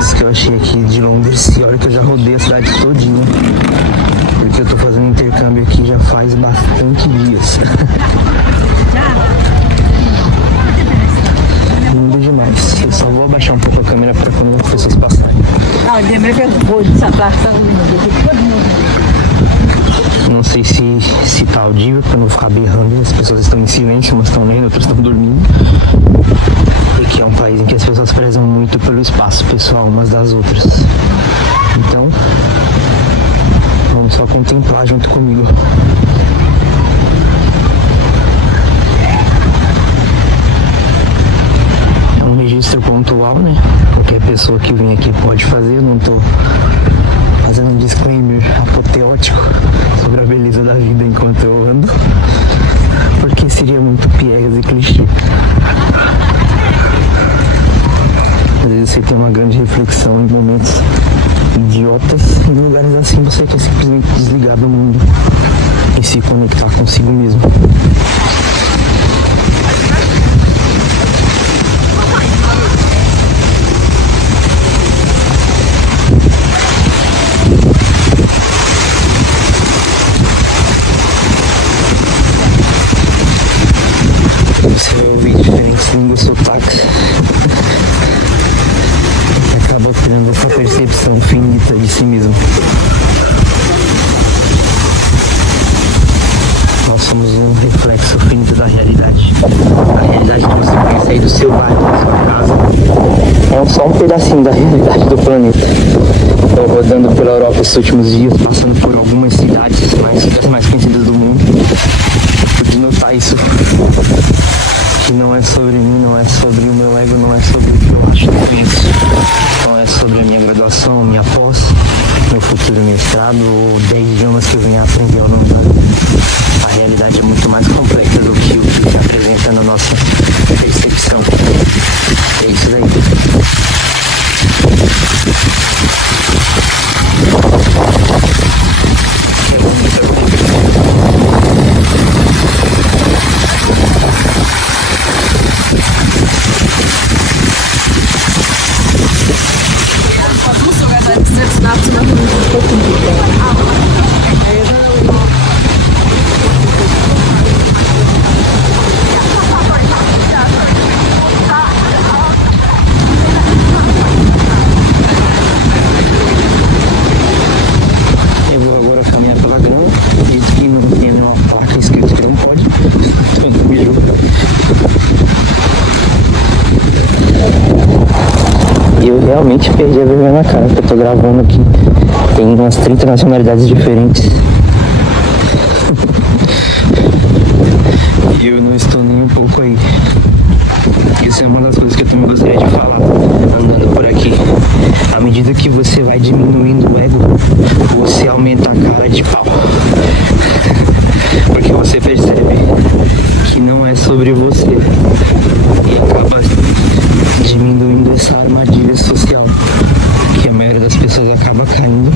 restaurantes que eu achei aqui de Londres. E olha que eu já rodei a cidade todinha, porque eu tô fazendo intercâmbio aqui já faz bastante dias. Lindo demais. Eu só vou abaixar um pouco a câmera para quando as pessoas passarem. Não sei se tá audível pra não ficar berrando. As pessoas estão em silêncio, umas estão lendo, outras estão dormindo. E que é um país em que as pessoas prezam muito pelo espaço pessoal umas das outras. Então, vamos só contemplar junto comigo. É um registro pontual, né? Qualquer pessoa que vem aqui pode fazer. Eu não tô fazendo um disclaimer apoteótico sobre a beleza da vida enquanto eu ando, porque seria muito piegas e clichê. Às vezes você tem uma grande reflexão em momentos idiotas, em lugares assim você quer simplesmente desligar do mundo e se conectar consigo mesmo. Você vai ouvir diferentes línguas, sotaques. Acaba criando essa percepção finita de si mesmo. Nós somos um reflexo finito da realidade. A realidade que você conhece aí do seu bairro, da sua casa, é só um pedacinho da realidade do planeta. Estou rodando pela Europa esses últimos dias, passando por algumas cidades das mais conhecidas do mundo. Pude notar isso. Que não é sobre mim, não é sobre o meu ego, não é sobre o que eu acho que isso. Não é sobre a minha graduação, minha pós, meu futuro mestrado ou 10 idiomas que eu venho a aprender ao longo da vida. A realidade é muito mais complexa do que o que se apresenta na nossa percepção. É isso daí. Eu vou agora caminhar pela grama, desde que não tenha nenhuma placa escrito que não pode, então me julga. E eu realmente perdi a vergonha na cara, porque eu tô gravando aqui. Tem umas 30 nacionalidades diferentes. E eu não estou nem um pouco aí. Isso é uma das coisas que eu também gostaria de falar andando por aqui. À medida que você vai diminuindo o ego, você aumenta a cara de pau. Porque você percebe que não é sobre você. E acaba diminuindo essa armadilha social que a maioria das pessoas acaba caindo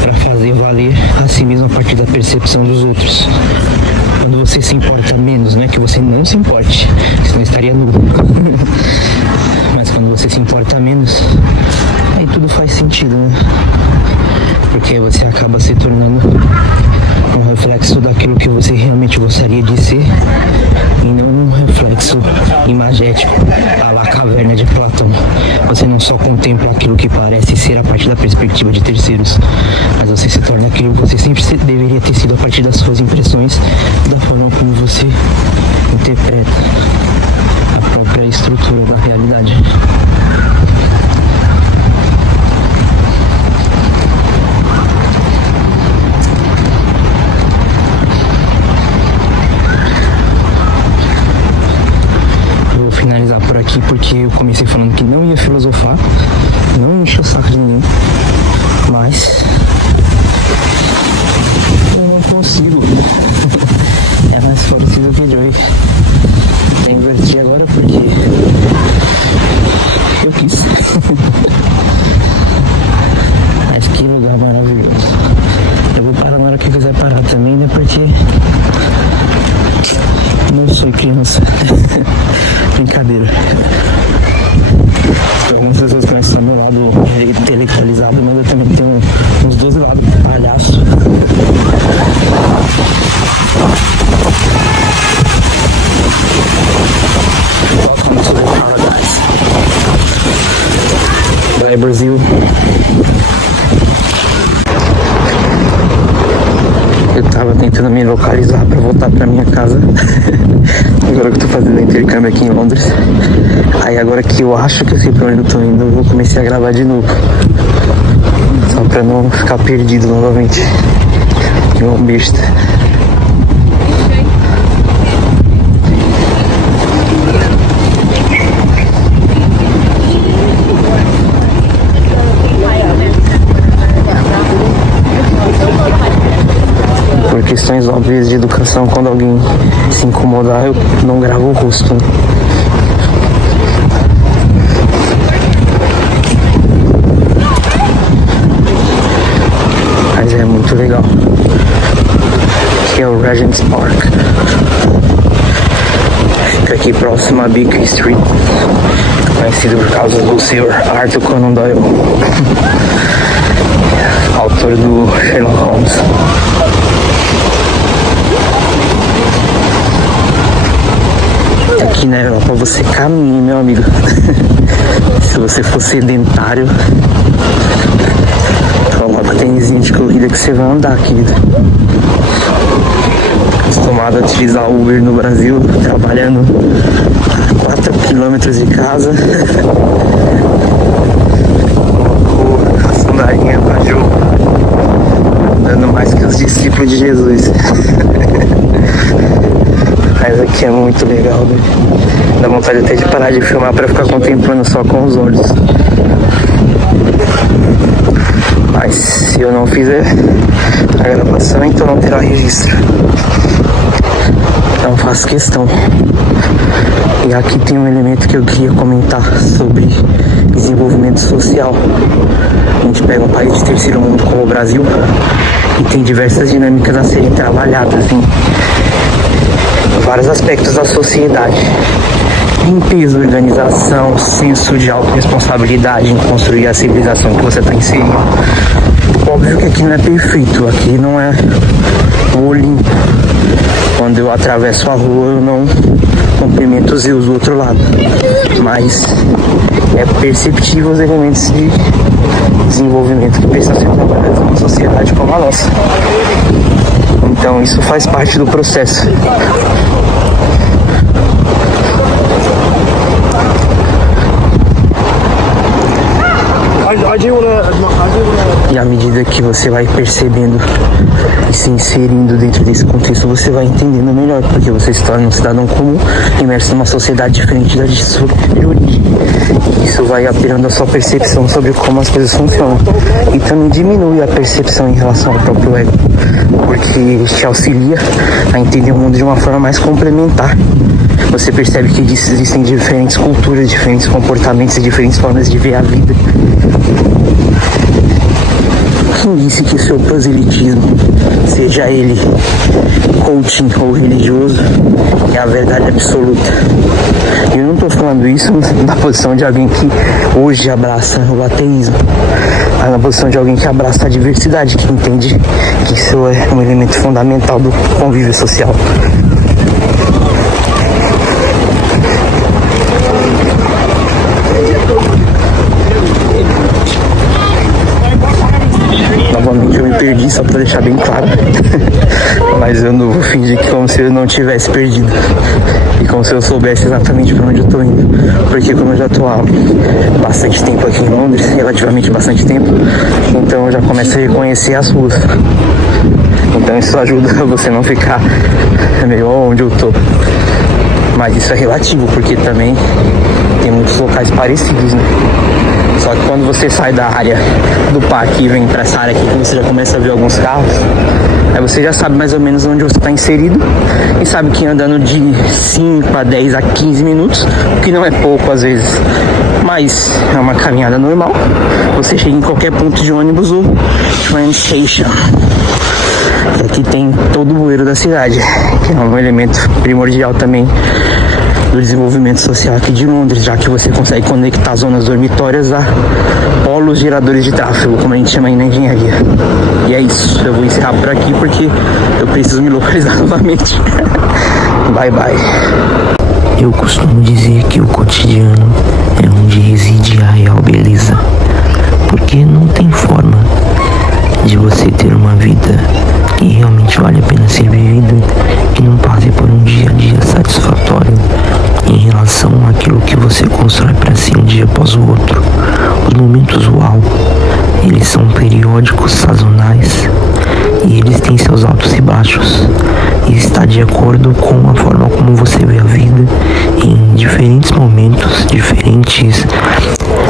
para fazer valer a si mesmo a partir da percepção dos outros. Quando você se importa menos, não é que você não se importe, senão estaria nu. Mas quando você se importa menos, aí tudo faz sentido, né? Porque aí você acaba se tornando um reflexo daquilo que você realmente gostaria de ser e não um reflexo imagético à la caverna de Platão. Você não só contempla aquilo que parece ser a partir da perspectiva de terceiros, mas você se torna aquilo que você sempre deveria ter sido a partir das suas impressões, da forma como você interpreta a própria estrutura da realidade. Finalizar por aqui porque eu comecei falando que não ia filosofar, não ia encher o saco de ninguém, mas eu não consigo. É mais forte do que Joey. Eu inverti agora porque eu quis. Mas que lugar maravilhoso. Eu vou parar na hora que eu quiser parar também, né? Porque não sou criança. Brincadeira. Algumas pessoas conhecem o meu lado Vai, Brasil. Eu tava tentando me localizar pra voltar pra minha casa. Agora que eu tô fazendo intercâmbio aqui em Londres. Aí agora que eu acho que eu sei pra onde eu tô indo, eu vou começar a gravar de novo. Só pra não ficar perdido novamente. Igual um besta. Por questões óbvias de educação, quando alguém se incomodar, eu não gravo o rosto. Mas é muito legal. Aqui é o Regent's Park. Fica aqui próximo a Baker Street, conhecido por causa do Sr. Arthur Conan Doyle, autor do Sherlock Holmes. Aqui na Europa você caminha, meu amigo. Se você for sedentário, coloca tênisinho de corrida que você vai andar, querido. Acostumado a utilizar o Uber no Brasil, trabalhando a 4 quilômetros de casa. Colocou a sandalinha pra jogo, andando mais que os discípulos de Jesus. Mas aqui é muito legal, né? Dá vontade até de parar de filmar pra ficar contemplando só com os olhos. Mas se eu não fizer a gravação, então não terá registro. Não faço questão. E aqui tem um elemento que eu queria comentar sobre desenvolvimento social. A gente pega um país de terceiro mundo como o Brasil e tem diversas dinâmicas a serem trabalhadas em vários aspectos da sociedade. Limpeza, organização, senso de autorresponsabilidade em construir a civilização que você está inserindo. Óbvio que aqui não é perfeito, aqui não é o Olimpo. Quando eu atravesso a rua, eu não cumprimento os rios do outro lado. Mas é perceptível os elementos de desenvolvimento que precisam ser trabalhados numa sociedade como a nossa. Então isso faz parte do processo. E à medida que você vai percebendo e se inserindo dentro desse contexto, você vai entendendo melhor, porque você se torna um cidadão comum, imerso numa sociedade diferente da de sua origem. Isso vai alterando a sua percepção sobre como as coisas funcionam. E também diminui a percepção em relação ao próprio ego, porque te auxilia a entender o mundo de uma forma mais complementar. Você percebe que existem diferentes culturas, diferentes comportamentos e diferentes formas de ver a vida. Quem disse que o seu proselitismo, seja ele coaching ou religioso, é a verdade absoluta? Eu não estou falando isso na posição de alguém que hoje abraça o ateísmo, mas na posição de alguém que abraça a diversidade, que entende que isso é um elemento fundamental do convívio social. Novamente eu me perdi, só pra deixar bem claro. Mas eu não vou fingir que como se eu não tivesse perdido. E como se eu soubesse exatamente pra onde eu tô indo. Porque como eu já tô há bastante tempo aqui em Londres, relativamente bastante tempo, então eu já começo a reconhecer as ruas. Então isso ajuda você não ficar meio onde eu tô. Mas isso é relativo, porque também tem muitos locais parecidos, né? Só que quando você sai da área do parque e vem pra essa área aqui, que você já começa a ver alguns carros, aí você já sabe mais ou menos onde você está inserido e sabe que andando de 5 a 10 a 15 minutos, o que não é pouco às vezes, mas é uma caminhada normal, você chega em qualquer ponto de ônibus ou train station. E aqui tem todo o bueiro da cidade, que é um elemento primordial também do desenvolvimento social aqui de Londres, já que você consegue conectar zonas dormitórias a polos geradores de tráfego, como a gente chama aí na engenharia. E é isso, eu vou encerrar por aqui porque eu preciso me localizar novamente. Bye bye. Eu costumo dizer que o cotidiano é onde reside a real beleza. usual. Eles são periódicos, sazonais, e eles têm seus altos e baixos. E está de acordo com a forma como você vê a vida em diferentes momentos, diferentes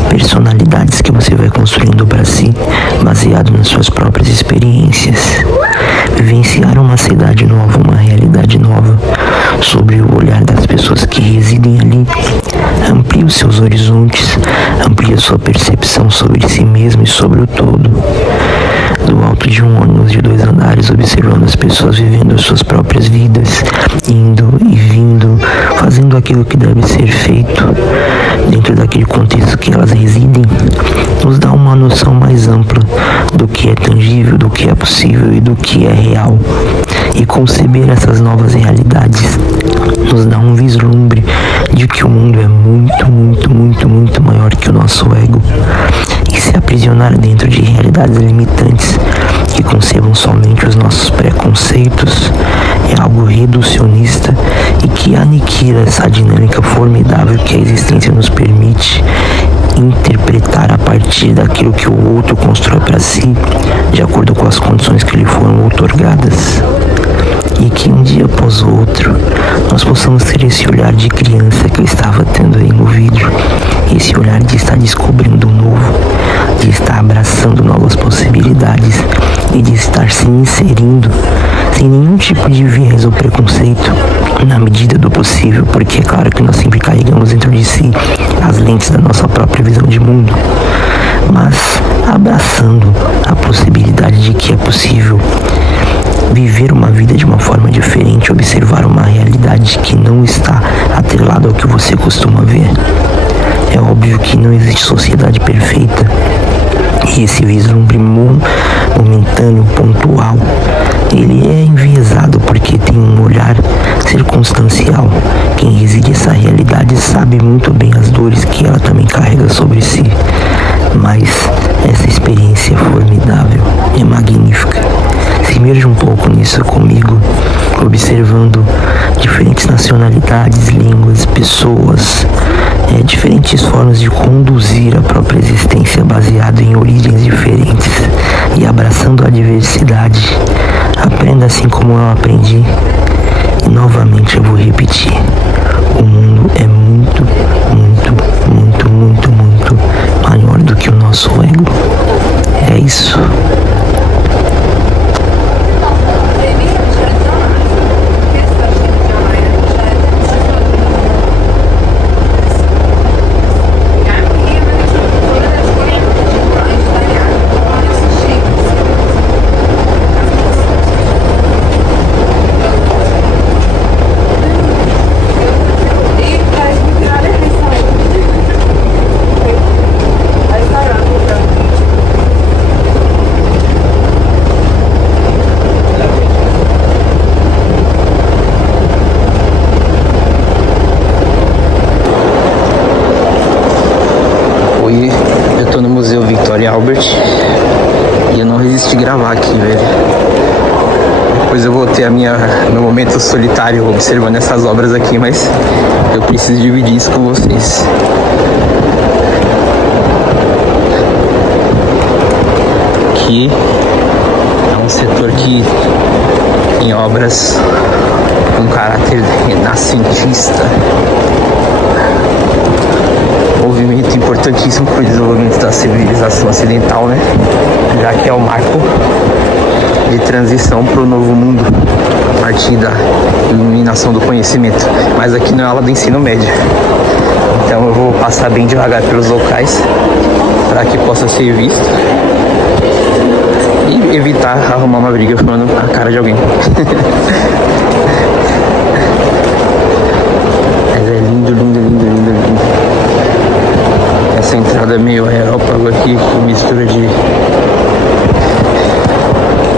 personalidades que você vai construindo para si, baseado nas suas próprias experiências. Vivenciar uma cidade nova, uma realidade nova, sobre o olhar das pessoas que residem ali, amplia os seus horizontes, amplia sua percepção sobre si mesmo e sobre o todo. Do alto de um ônibus de 2 andares, observando as pessoas vivendo suas próprias vidas, indo e vindo, fazendo aquilo que deve ser feito dentro daquele contexto que elas residem, nos dá uma noção mais ampla do que é tangível, do que é possível e do que é real. E conceber essas novas realidades nos dá um vislumbre de que o mundo é muito maior que o nosso ego. E se aprisionar dentro de realidades limitantes que concebam somente os nossos preconceitos é algo reducionista e que aniquila essa dinâmica formidável que a existência nos permite interpretar a partir daquilo que o outro constrói para si, de acordo com as condições que lhe foram outorgadas. E que um dia após o outro nós possamos ter esse olhar de criança que eu estava tendo aí no vídeo, esse olhar de estar descobrindo o novo, de estar abraçando novas possibilidades e de estar se inserindo sem nenhum tipo de viés ou preconceito, na medida do possível, porque é claro que nós sempre carregamos dentro de si as lentes da nossa própria visão de mundo, mas abraçando a possibilidade de que é possível viver uma vida de uma forma diferente, observar uma realidade que não está atrelada ao que você costuma ver. É óbvio que não existe sociedade perfeita, e esse vislumbre momentâneo, pontual, ele é enviesado porque tem um olhar circunstancial. Quem reside essa realidade sabe muito bem as dores que ela também carrega sobre si, mas essa experiência é formidável, é magnífica. Se imerja um pouco nisso comigo, observando diferentes nacionalidades, línguas, pessoas, diferentes formas de conduzir a própria existência baseado em origens diferentes e abraçando a diversidade. Aprenda assim como eu aprendi e novamente eu vou repetir: o mundo é muito maior do que o nosso ego. É isso. Eu tô no Museu Victoria Albert e eu não resisti a gravar aqui, velho. Depois eu vou ter meu momento solitário observando essas obras aqui, mas eu preciso dividir isso com vocês. Aqui é um setor que tem obras com caráter renascentista. Movimento importantíssimo para o desenvolvimento da civilização ocidental, né? Já que é o marco de transição para o novo mundo, a partir da iluminação do conhecimento. Mas aqui não é aula do ensino médio, então eu vou passar bem devagar pelos locais para que possa ser visto e evitar arrumar uma briga falando a cara de alguém. Mas é lindo. Essa entrada é meio aerópago aqui, com mistura de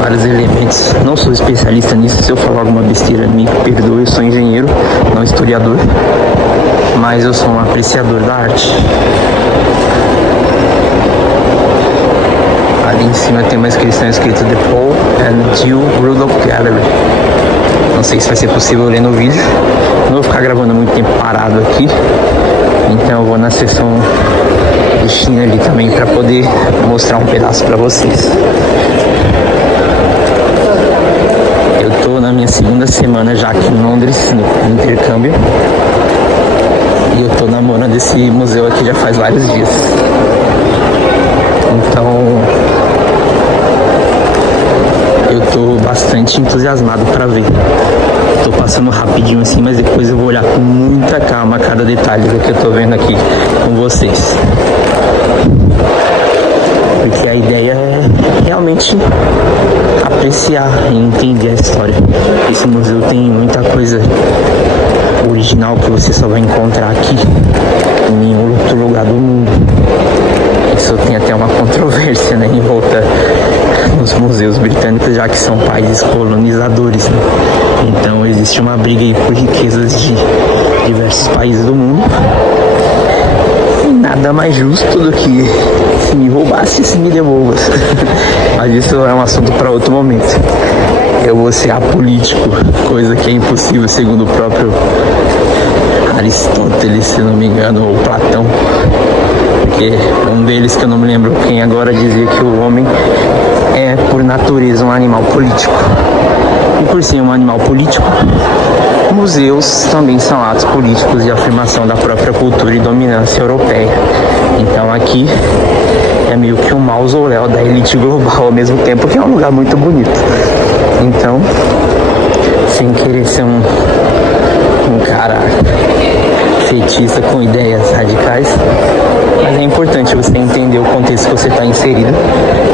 vários elementos. Não sou especialista nisso, se eu falar alguma besteira me perdoe, eu sou engenheiro, não historiador, mas eu sou um apreciador da arte. Ali em cima tem uma inscrição escrita The Paul and Jill Rudolph Gallery. Não sei se vai ser possível ler no vídeo, não vou ficar gravando muito tempo parado aqui, então eu vou na seção de China ali também para poder mostrar um pedaço para vocês. Eu tô na minha segunda semana já aqui em Londres, no intercâmbio. E eu tô namorando esse museu aqui já faz vários dias. Então eu tô bastante entusiasmado para ver. Tô passando rapidinho assim, mas depois eu vou olhar com muita calma cada detalhe do que eu tô vendo aqui com vocês. Porque a ideia é realmente apreciar e entender a história. Esse museu tem muita coisa original que você só vai encontrar aqui, em nenhum outro lugar do mundo. Isso tem até uma controvérsia, né, em volta nos museus britânicos, já que são países colonizadores, né? Então existe uma briga aí por riquezas de diversos países do mundo. E nada mais justo do que se me roubasse, se me devolva. Mas isso é um assunto para outro momento. Eu vou ser apolítico, coisa que é impossível segundo o próprio Aristóteles, se não me engano, ou Platão. Porque um deles, que eu não me lembro quem agora, dizia que o homem é por natureza um animal político. E por ser um animal político, museus também são atos políticos de afirmação da própria cultura e dominância europeia. Então aqui é meio que um mausoléu da elite global, ao mesmo tempo que é um lugar muito bonito. Então, sem querer ser um cara feitista com ideias radicais, mas é importante você entender o contexto que você está inserido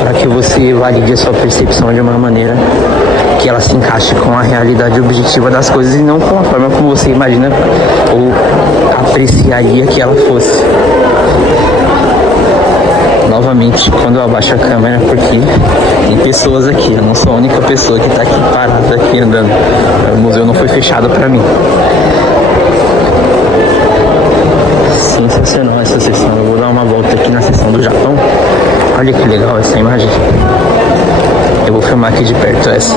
para que você valide a sua percepção de uma maneira que ela se encaixe com a realidade objetiva das coisas e não com a forma como você imagina ou apreciaria que ela fosse. Novamente, quando eu abaixo a câmera, porque tem pessoas aqui, eu não sou a única pessoa que está aqui parada, aqui andando. O museu não foi fechado para mim. Sensacional essa sessão. Eu vou dar uma volta aqui na seção do Japão. Olha que legal essa imagem. Eu vou filmar aqui de perto essa.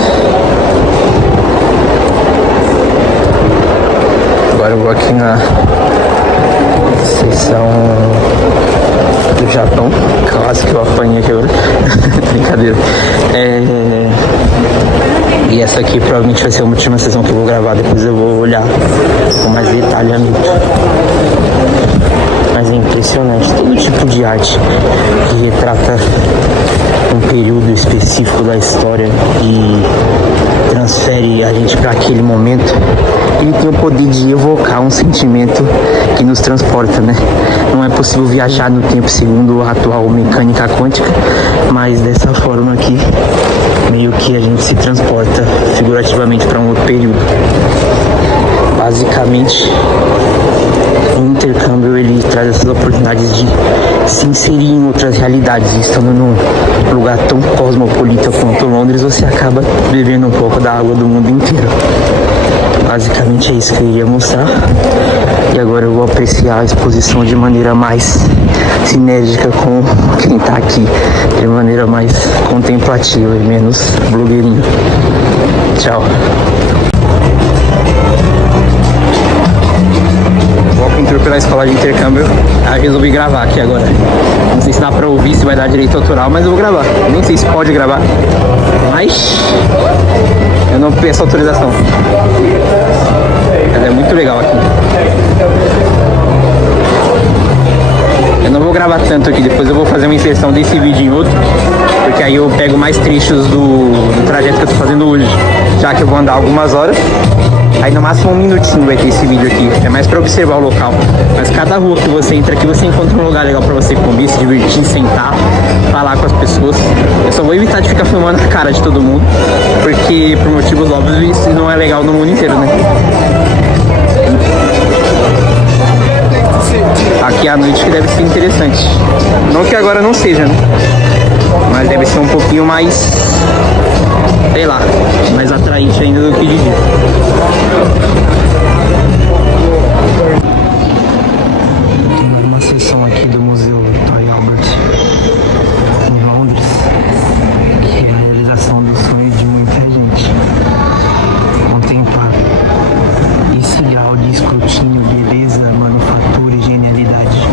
Agora eu vou aqui na seção do Japão. Quase que eu apanhei aqui agora. Brincadeira. E essa aqui provavelmente vai ser a última sessão que eu vou gravar. Depois eu vou olhar com mais detalhamento. Mas é impressionante todo tipo de arte que retrata um período específico da história e transfere a gente para aquele momento. Ele tem o poder de evocar um sentimento que nos transporta, né? Não é possível viajar no tempo segundo a atual mecânica quântica, mas dessa forma aqui, meio que a gente se transporta figurativamente para um outro período. Basicamente, o intercâmbio ele traz essas oportunidades de se inserir em outras realidades. E estando num lugar tão cosmopolita quanto Londres, você acaba bebendo um pouco da água do mundo inteiro. Basicamente é isso que eu iria mostrar. E agora eu vou apreciar a exposição de maneira mais sinérgica com quem tá aqui, de maneira mais contemplativa e menos blogueirinho. Tchau. Walking tour pela escola de intercâmbio. Aí resolvi gravar aqui agora. Não sei se dá pra ouvir, se vai dar direito autoral, mas eu vou gravar. Nem sei se pode gravar, mas eu não peço autorização. Mas é muito legal aqui. Eu não vou gravar tanto aqui, depois eu vou fazer uma inserção desse vídeo em outro, porque aí eu pego mais trechos do trajeto que eu tô fazendo hoje, já que eu vou andar algumas horas. Aí no máximo 1 minutinho vai ter esse vídeo aqui, é mais pra observar o local. Mas cada rua que você entra aqui, você encontra um lugar legal pra você comer, se divertir, sentar, falar com as pessoas. Eu só vou evitar de ficar filmando a cara de todo mundo, porque por motivos óbvios isso não é legal no mundo inteiro, né? Aqui à noite que deve ser interessante. Não que agora não seja, né? Mas deve ser um pouquinho mais, sei lá, mais atraente ainda do que de dia. Tem uma seção aqui do Museu Victoria Albert em Londres, que é a realização do sonho de muita gente. Contemplar esse grau de escrutínio, beleza, manufatura e genialidade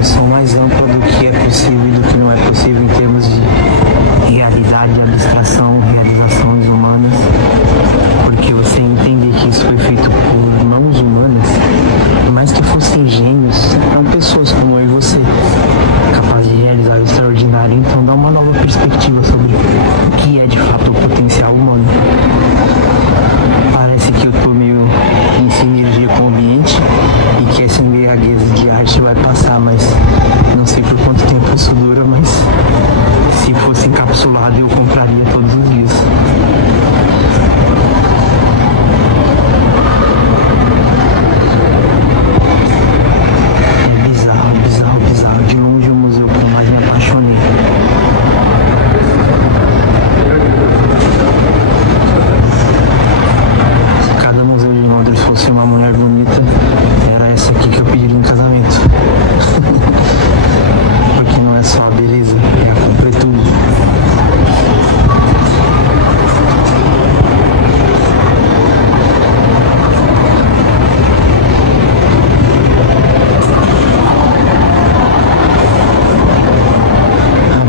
noção mais ampla do que é possível e do que não é possível em termos de realidade, abstração, realizações humanas, porque você entender que isso foi feito por mãos humanas, por mais que fossem gênios, eram pessoas como eu e você, capazes de realizar o extraordinário. Então dá uma nova perspectiva sobre o que é de fato o potencial humano. Parece que eu tô meio em sinergia com o ambiente e que essa embriaguez de arte vai passar, mas não sei por quanto tempo isso dura, mas se fosse encapsulado eu compraria todos os dias. É bizarro, bizarro, bizarro. De longe o museu que eu mais me apaixonei. Se cada museu de Londres fosse uma mulher bonita, era essa aqui que eu pediria em casamento. Porque não é só a beleza, é a completude.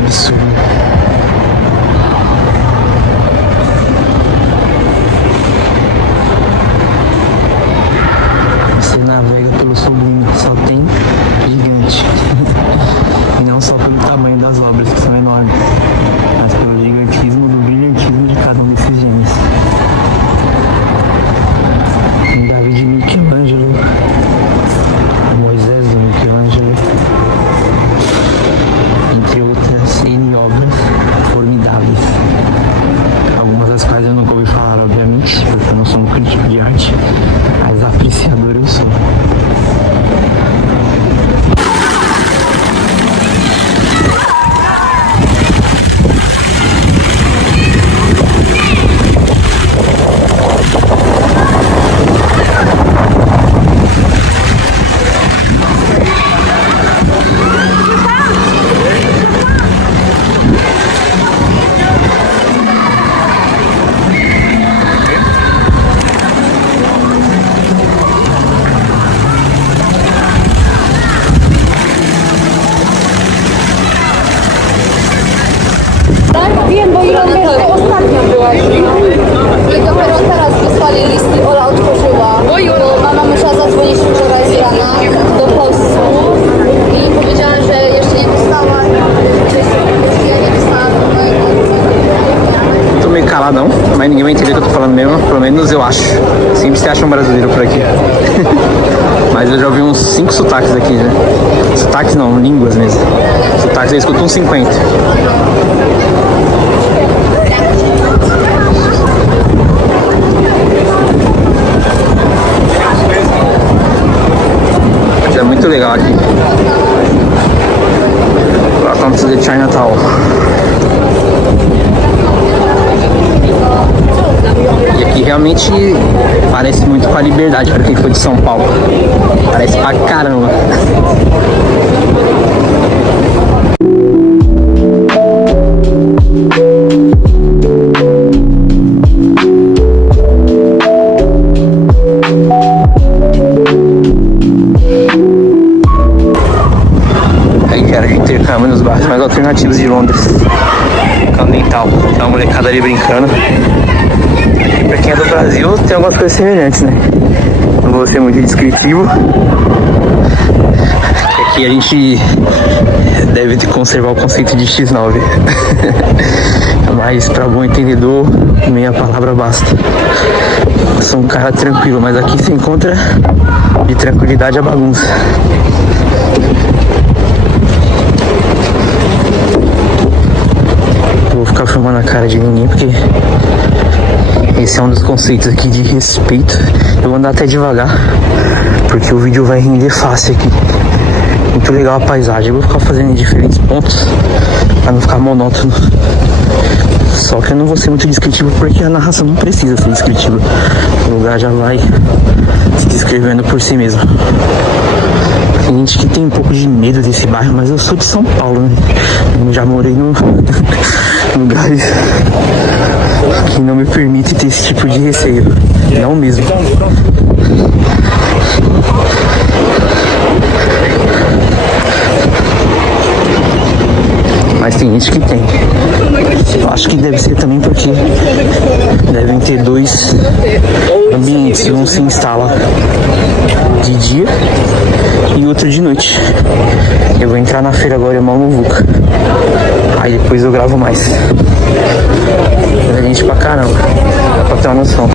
Absurdo. Você navega pelo sublime, só tem gigante. E não só pelo tamanho das obras, que são enormes, mas pelo gigantismo, do brilhantismo de cada um desses gênios. Davi de Michelangelo, Moisés de Michelangelo, entre outras N obras formidáveis. Algumas das quais eu nunca ouvi falar, obviamente, porque eu não sou um crítico de arte, mas apreciador eu sou. Wiem, bo Ilona jeszcze ostatnio byłaś. I dopiero teraz wysłali listy, Ola otworzyła. Bo mama musiała zadzwonić wczoraj z rana do postu i powiedziała, że jeszcze nie dostała. Jeśli ja nie dostałam, Tô meio caladão, mas ninguém vai entender o que eu tô falando mesmo, pelo menos eu acho. Sempre se acha um brasileiro por aqui. Mas eu já ouvi uns 5 sotaques aqui, né? Sotaques não, línguas mesmo. Sotaques eu escuto uns 50. Isso é muito legal aqui. Welcome to the Chinatown. E aqui realmente parece muito com a Liberdade, para quem foi de São Paulo. Parece pra caramba. Aí que era de intercâmbio nos bairros mais alternativos de Londres. Continental. Tem uma molecada ali brincando. Pra quem é do Brasil, tem algumas coisas semelhantes, né? Não vou ser muito descritivo. Aqui a gente deve conservar o conceito de X9. Mas pra bom entendedor, meia palavra basta. Eu sou um cara tranquilo, mas aqui se encontra de tranquilidade a bagunça. Vou ficar filmando a cara de ninguém porque esse é um dos conceitos aqui de respeito. Eu vou andar até devagar porque o vídeo vai render fácil aqui. Muito legal a paisagem. Eu vou ficar fazendo em diferentes pontos para não ficar monótono. Só que eu não vou ser muito descritivo porque a narração não precisa ser descritiva. O lugar já vai se descrevendo por si mesmo. Tem gente que tem um pouco de medo desse bairro, mas eu sou de São Paulo, né? Eu já morei no lugares que não me permite ter esse tipo de receio. Não mesmo. mas tem gente que tem. Eu acho que deve ser também porque devem ter dois ambientes, um se instala de dia e outro de noite. Eu vou entrar na feira agora, é uma muvuca. Aí depois eu gravo mais. Tem gente pra caramba, dá pra ter uma noção.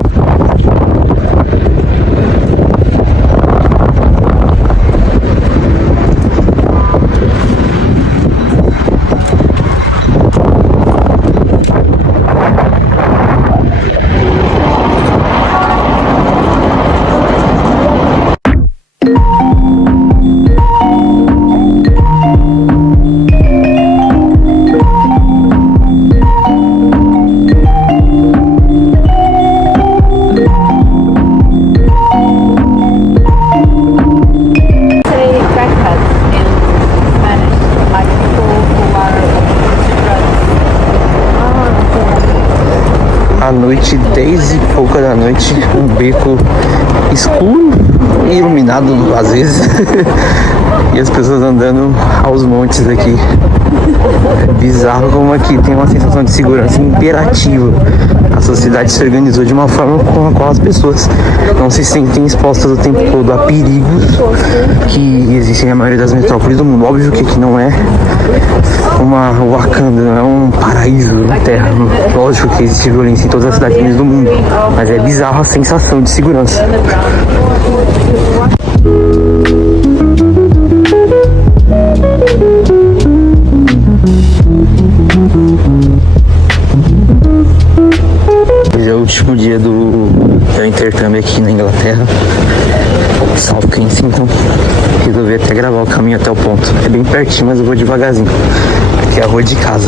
À noite, 10 e pouca da noite, um beco escuro e iluminado às vezes e as pessoas andando aos montes aqui. É bizarro como aqui tem uma sensação de segurança imperativa. A sociedade se organizou de uma forma com a qual as pessoas não se sentem expostas o tempo todo a perigos que existem na maioria das metrópoles do mundo. Óbvio que aqui não é uma Wakanda, não é um paraíso na Terra. Lógico que existe violência em todas as cidades do mundo, mas é bizarro a sensação de segurança. Hoje é o último dia do meu intercâmbio aqui na Inglaterra, South Kensington. Resolvi até gravar o caminho até o ponto. É bem pertinho, mas eu vou devagarzinho, porque é a rua de casa.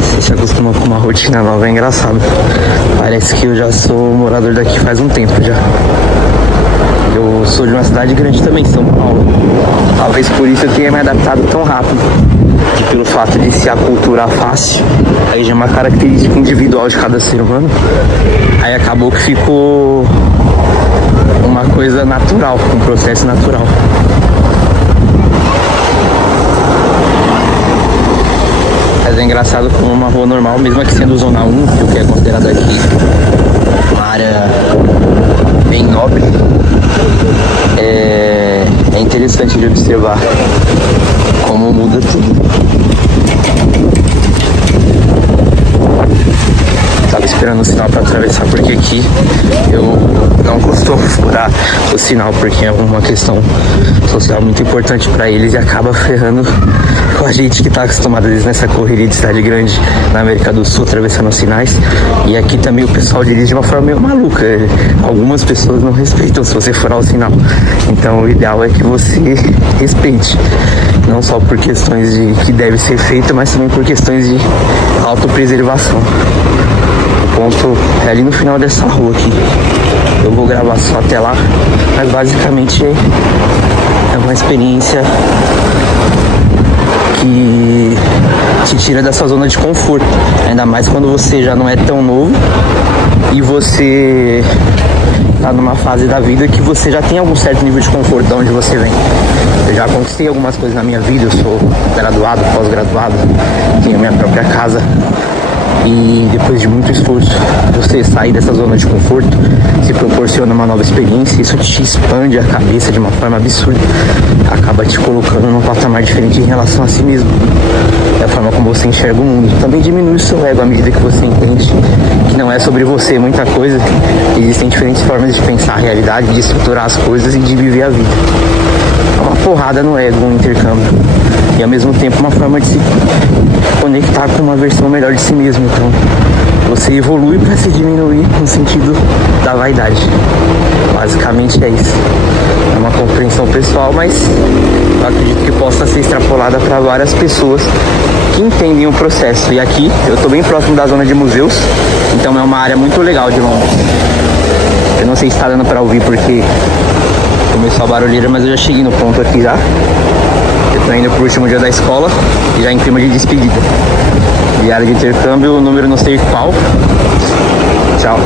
Você se acostuma com uma rotina nova, é engraçado. Parece que eu já sou morador daqui faz um tempo já. Eu sou de uma cidade grande também, São Paulo. Talvez por isso eu tenha me adaptado tão rápido. E pelo fato de se aculturar fácil, aí já é uma característica individual de cada ser humano. Aí acabou que ficou uma coisa natural, um processo natural. Mas é engraçado como uma rua normal, mesmo aqui sendo zona 1, o que é considerado aqui uma área bem nobre, é interessante de observar como muda tudo. Tava esperando o sinal para atravessar, porque aqui eu não costumo furar o sinal, porque é uma questão social muito importante para eles e acaba ferrando com a gente que tá acostumado às vezes nessa correria de cidade grande na América do Sul, atravessando os sinais. E aqui também o pessoal dirige de uma forma meio maluca. Algumas pessoas não respeitam se você furar o sinal. Então o ideal é que você respeite, não só por questões de que deve ser feito, mas também por questões de autopreservação. O ponto é ali no final dessa rua aqui. Eu vou gravar só até lá, mas basicamente é uma experiência que te tira dessa zona de conforto, ainda mais quando você já não é tão novo e você tá numa fase da vida que você já tem algum certo nível de conforto de onde você vem. Eu já conquistei algumas coisas na minha vida, eu sou graduado, pós-graduado, tenho minha própria casa. E depois de muito esforço, você sair dessa zona de conforto, se proporciona uma nova experiência, isso te expande a cabeça de uma forma absurda, acaba te colocando num patamar diferente em relação a si mesmo. É a forma como você enxerga o mundo. Também diminui o seu ego à medida que você entende que não é sobre você muita coisa, existem diferentes formas de pensar a realidade, de estruturar as coisas e de viver a vida. É uma porrada no ego, um intercâmbio. E ao mesmo tempo uma forma de se conectar com uma versão melhor de si mesmo. Então você evolui para se diminuir no sentido da vaidade. Basicamente é isso. É uma compreensão pessoal, mas eu acredito que possa ser extrapolada para várias pessoas que entendem o processo. E aqui eu estou bem próximo da zona de museus, então é uma área muito legal de Londres. Eu não sei se está dando para ouvir porque começou a barulheira, mas eu já cheguei no ponto aqui já. Eu tô indo pro último dia da escola e já em clima de despedida. Diário de intercâmbio, número não sei qual. Tchau.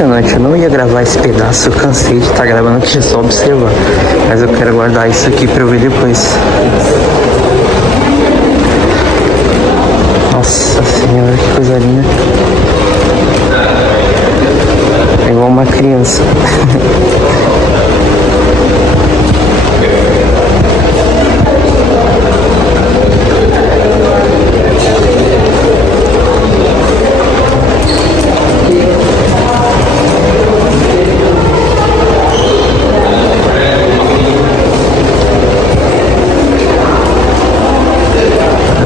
impressionante. Eu não ia gravar esse pedaço, eu cansei de estar gravando aqui, é só observar. Mas eu quero guardar isso aqui pra eu ver depois. Nossa senhora, que coisa linda. É igual uma criança.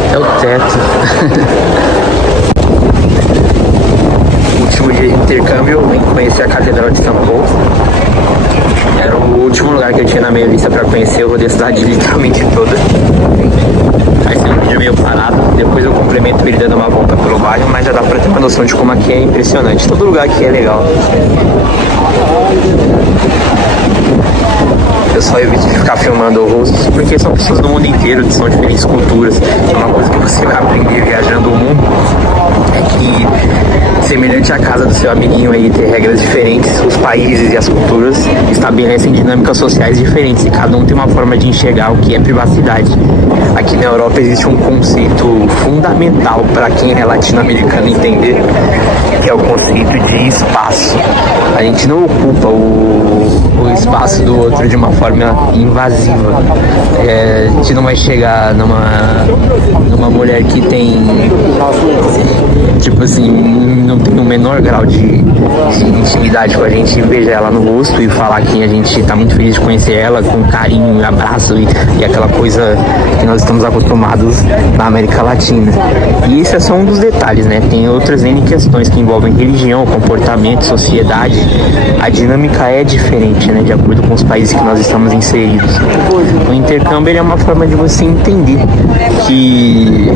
Até o teto. O último dia de intercâmbio, eu vim conhecer a Catedral de São Paulo. Era o último lugar que eu tinha na minha lista pra conhecer. Eu rodei a cidade literalmente toda. Vai ser um vídeo meio parado. Depois eu complemento ele dando uma volta pelo bairro, mas já dá pra ter uma noção de como aqui é impressionante. Todo lugar aqui é legal. Eu só evito de ficar filmando rostos, porque são pessoas do mundo inteiro, que são diferentes culturas. É uma coisa que você vai aprender viajando o mundo, é que, semelhante à casa do seu amiguinho aí ter regras diferentes, os países e as culturas estabelecem dinâmicas sociais diferentes e cada um tem uma forma de enxergar o que é privacidade. Aqui na Europa existe um conceito fundamental para quem é latino-americano entender, que é o conceito de espaço. A gente não ocupa o espaço do outro de uma forma invasiva. A gente não vai chegar numa mulher que tem, tipo assim, não tem o menor grau de intimidade com a gente, beijar ela no rosto e falar que a gente tá muito feliz de conhecer ela, com carinho, abraço e aquela coisa que nós estamos acostumados na América Latina. E esse é só um dos detalhes, né? Tem outras N questões que envolvem religião, comportamento, sociedade. A dinâmica é diferente, né? De acordo com os países que nós estamos inseridos. O intercâmbio ele é uma forma de você entender que,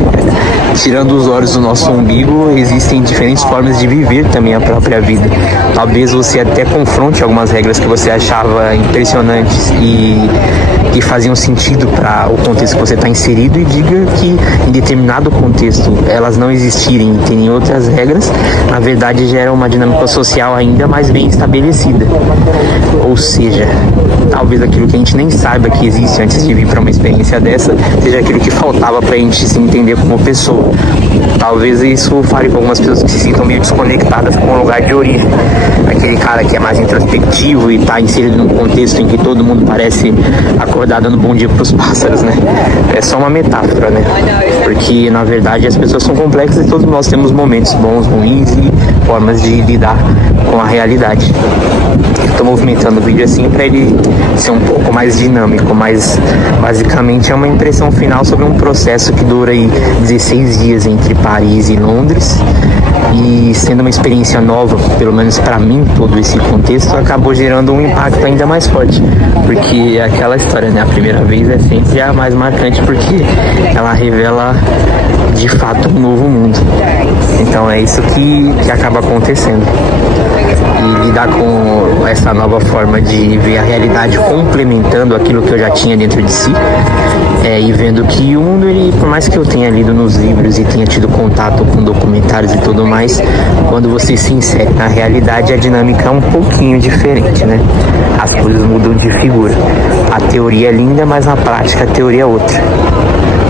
tirando os olhos do nosso umbigo, existem diferentes formas de viver também a própria vida. Talvez você até confronte algumas regras que você achava impressionantes e que faziam sentido para o contexto que você está inserido e diga que em determinado contexto elas não existirem e terem outras regras, na verdade gera uma dinâmica social ainda mais bem estabelecida. Ou seja, talvez aquilo que a gente nem saiba que existe antes de vir para uma experiência dessa seja aquilo que faltava para a gente se entender como pessoa. Talvez isso fale com algumas pessoas que se sintam meio desconectadas com o lugar de origem. Aquele cara que é mais introspectivo e está inserido num contexto em que todo mundo parece acordar dando bom dia pros pássaros, né? É só uma metáfora, né? Porque, na verdade, as pessoas são complexas e todos nós temos momentos bons, ruins e formas de lidar com a realidade. Estou movimentando o vídeo assim para ele ser um pouco mais dinâmico, mas basicamente é uma impressão final sobre um processo que dura aí 16 dias entre Paris e Londres. E sendo uma experiência nova, pelo menos para mim, todo esse contexto acabou gerando um impacto ainda mais forte, porque é aquela história, né? A primeira vez é sempre a mais marcante, porque ela revela de fato um novo mundo. Então é isso que acaba acontecendo. E lidar com essa nova forma de ver a realidade complementando aquilo que eu já tinha dentro de si, e vendo que o mundo, ele, por mais que eu tenha lido nos livros e tenha tido contato com documentários e tudo mais, quando você se insere na realidade, a dinâmica é um pouquinho diferente, né? As coisas mudam de figura. A teoria é linda, mas na prática a teoria é outra.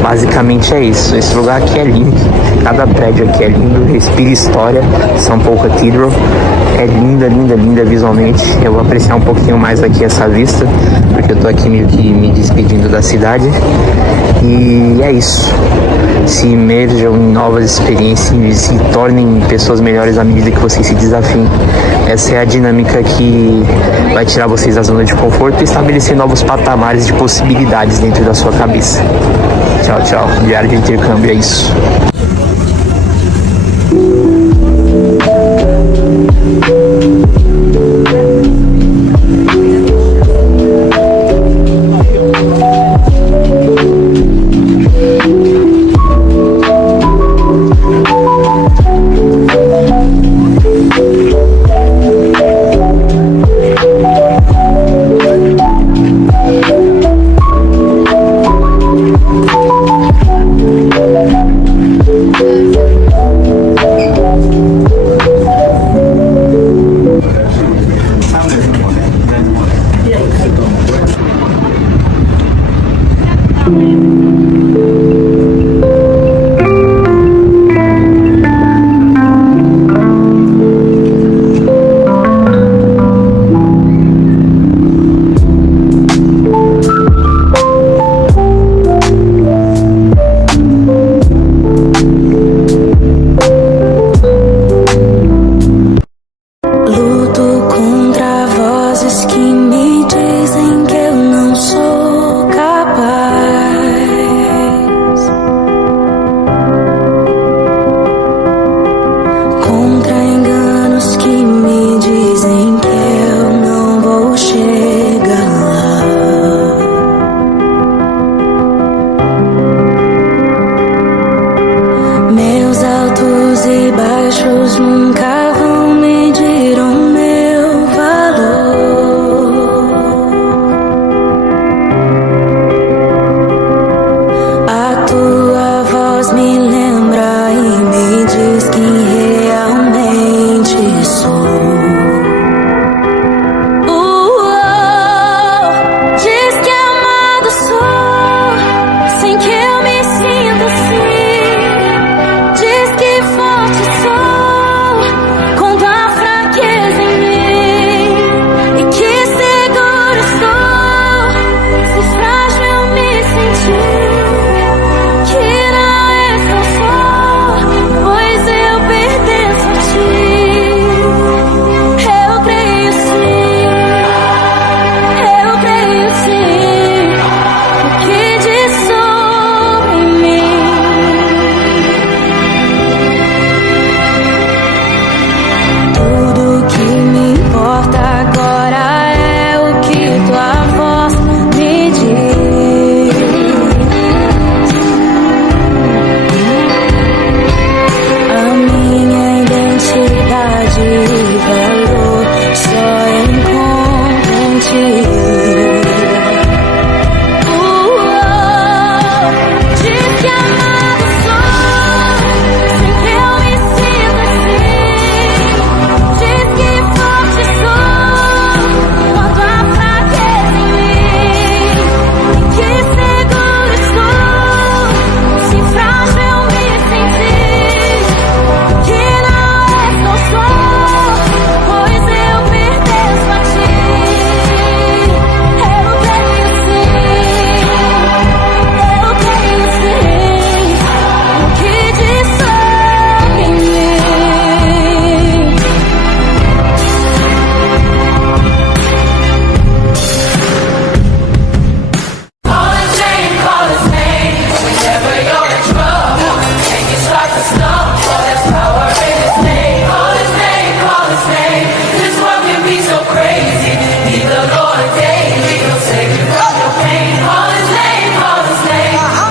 Basicamente é isso. Esse lugar aqui é lindo, cada prédio aqui é lindo, respira história. São Paulo Cathedral é linda, linda, linda visualmente. Eu vou apreciar um pouquinho mais aqui essa vista, porque eu tô aqui meio que me despedindo da cidade. E é isso. Se imerjam em novas experiências e se tornem pessoas melhores à medida que vocês se desafiem. Essa é a dinâmica que vai tirar vocês da zona de conforto e estabelecer novos patamares de possibilidades dentro da sua cabeça. Tchau, tchau. Diário de intercâmbio é isso. e baixos nunca vão medir o meu valor. A tua voz me lembra e me diz quem realmente sou. Diz que amado sou, sem que eu me sinta assim. Diz que forte sou, quando há fraqueza em mim. E que seguro estou, se frágil eu me sentir. Que não estou só, pois eu pertenço a ti. Eu creio sim, eu creio sim. O que diz sobre mim? Tudo que me importa agora é o que tua voz me diz. A minha identidade e valor só encontro em ti. Diz que amado sou, sem que eu me sinta assim. Diz que forte sou, quando há fraqueza em mim. E que seguro estou, se frágil eu me sentir. Que não estou só, pois eu pertenço a ti. Eu creio sim, eu creio sim. O que diz sobre mim? Call his name, whenever you're in trouble and you start to stumble, there's power in his name. Call his name, this world can be so crazy. Need the Lord daily, he'll save you from your pain. Call his name,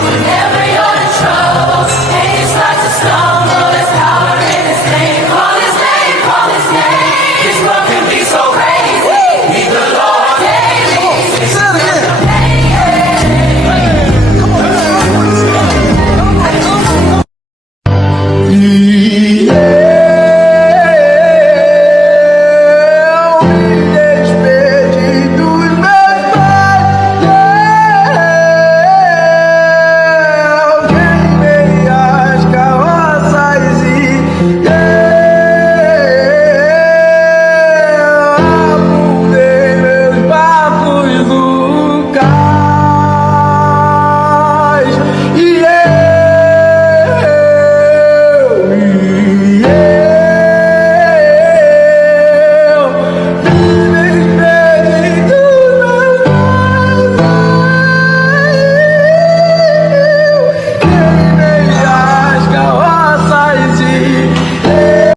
whenever you're in trouble and you start to stumble, there's power in his name. Call his name, this world can be so crazy. Need the Lord daily, he'll save you from your pain. Meus barcos